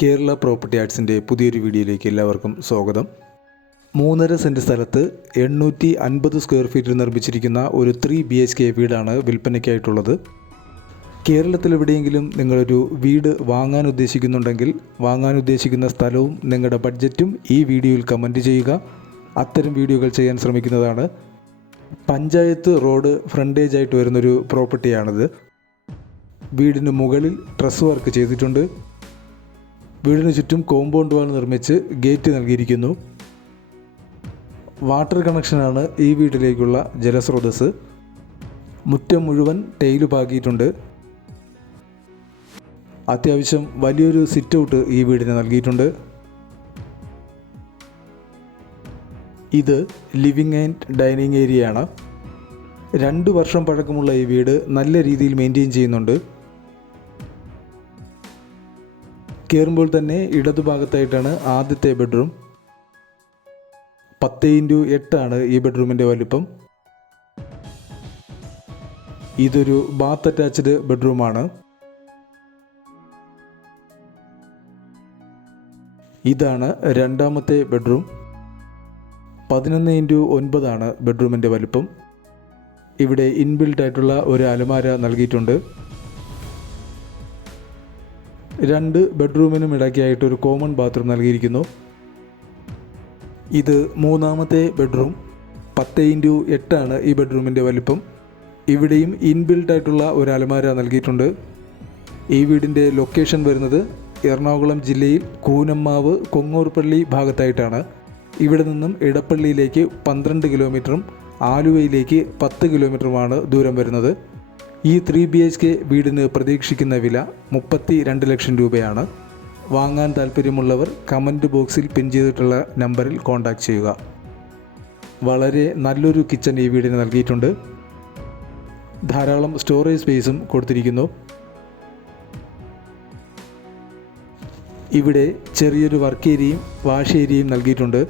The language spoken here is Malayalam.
കേരള പ്രോപ്പർട്ടി ആർട്സിൻ്റെ പുതിയൊരു വീഡിയോയിലേക്ക് എല്ലാവർക്കും സ്വാഗതം. 3.5 സെൻറ്റ് സ്ഥലത്ത് 850 സ്ക്വയർ ഫീറ്റിൽ നിർമ്മിച്ചിരിക്കുന്ന ഒരു 3 BHK വീടാണ് വിൽപ്പനയ്ക്കായിട്ടുള്ളത്. കേരളത്തിലെവിടെയെങ്കിലും നിങ്ങളൊരു വീട് വാങ്ങാൻ ഉദ്ദേശിക്കുന്നുണ്ടെങ്കിൽ വാങ്ങാൻ ഉദ്ദേശിക്കുന്ന സ്ഥലവും നിങ്ങളുടെ ബഡ്ജറ്റും ഈ വീഡിയോയിൽ കമൻറ്റ് ചെയ്യുക. അത്തരം വീഡിയോകൾ ചെയ്യാൻ ശ്രമിക്കുന്നതാണ്. പഞ്ചായത്ത് റോഡ് ഫ്രണ്ടേജ് ആയിട്ട് വരുന്നൊരു പ്രോപ്പർട്ടിയാണിത്. വീടിന് മുകളിൽ ട്രസ് വർക്ക് ചെയ്തിട്ടുണ്ട്. വീടിന് ചുറ്റും കോമ്പൗണ്ട് വാൾ നിർമ്മിച്ച് ഗേറ്റ് നൽകിയിരിക്കുന്നു. വാട്ടർ കണക്ഷനാണ് ഈ വീട്ടിലേക്കുള്ള ജലസ്രോതസ്. മുറ്റം മുഴുവൻ ടൈല് പാകിയിട്ടുണ്ട്. അത്യാവശ്യം വലിയൊരു സിറ്റ് ഔട്ട് ഈ വീടിന് നൽകിയിട്ടുണ്ട്. ഇത് ലിവിങ് ആൻഡ് ഡൈനിങ് ഏരിയയാണ്. 2 വർഷം പഴക്കമുള്ള ഈ വീട് നല്ല രീതിയിൽ മെയിൻറ്റെയിൻ ചെയ്യുന്നുണ്ട്. കയറുമ്പോൾ തന്നെ ഇടതുഭാഗത്തായിട്ടാണ് ആദ്യത്തെ ബെഡ്റൂം. 10x8 ആണ് ഈ ബെഡ്റൂമിൻ്റെ വലിപ്പം. ഇതൊരു ബാത്ത് അറ്റാച്ച്ഡ് ബെഡ്റൂമാണ്. ഇതാണ് രണ്ടാമത്തെ ബെഡ്റൂം. 11x9 ആണ് ബെഡ്റൂമിൻ്റെ വലിപ്പം. ഇവിടെ ഇൻബിൽട്ട് ആയിട്ടുള്ള ഒരു അലമാര നൽകിയിട്ടുണ്ട്. 2 ബെഡ്റൂമിനും ഇടയ്ക്കായിട്ട് ഒരു കോമൺ ബാത്റൂം നൽകിയിരിക്കുന്നു. ഇത് മൂന്നാമത്തെ ബെഡ്റൂം. 10x8 ആണ് ഈ ബെഡ്റൂമിൻ്റെ വലിപ്പം. ഇവിടെയും ഇൻബിൽട്ട് ആയിട്ടുള്ള ഒരു അലമാര നൽകിയിട്ടുണ്ട്. ഈ വീടിൻ്റെ ലൊക്കേഷൻ വരുന്നത് എറണാകുളം ജില്ലയിൽ കൂനമ്മാവ് കൊങ്ങൂർപ്പള്ളി ഭാഗത്തായിട്ടാണ്. ഇവിടെ നിന്നും ഇടപ്പള്ളിയിലേക്ക് 12 കിലോമീറ്ററും ആലുവയിലേക്ക് 10 കിലോമീറ്ററുമാണ് ദൂരം വരുന്നത്. ഈ 3 BHK വീടിന് പ്രതീക്ഷിക്കുന്ന വില 32 ലക്ഷം രൂപയാണ്. വാങ്ങാൻ താല്പര്യമുള്ളവർ കമൻറ്റ് ബോക്സിൽ പിൻ ചെയ്തിട്ടുള്ള നമ്പറിൽ കോൺടാക്റ്റ് ചെയ്യുക. വളരെ നല്ലൊരു കിച്ചൺ ഈ വീടിന് നൽകിയിട്ടുണ്ട്. ധാരാളം സ്റ്റോറേജ് സ്പേസും കൊടുത്തിരിക്കുന്നു. ഇവിടെ ചെറിയൊരു വർക്ക് ഏരിയയും വാഷ് ഏരിയയും നൽകിയിട്ടുണ്ട്.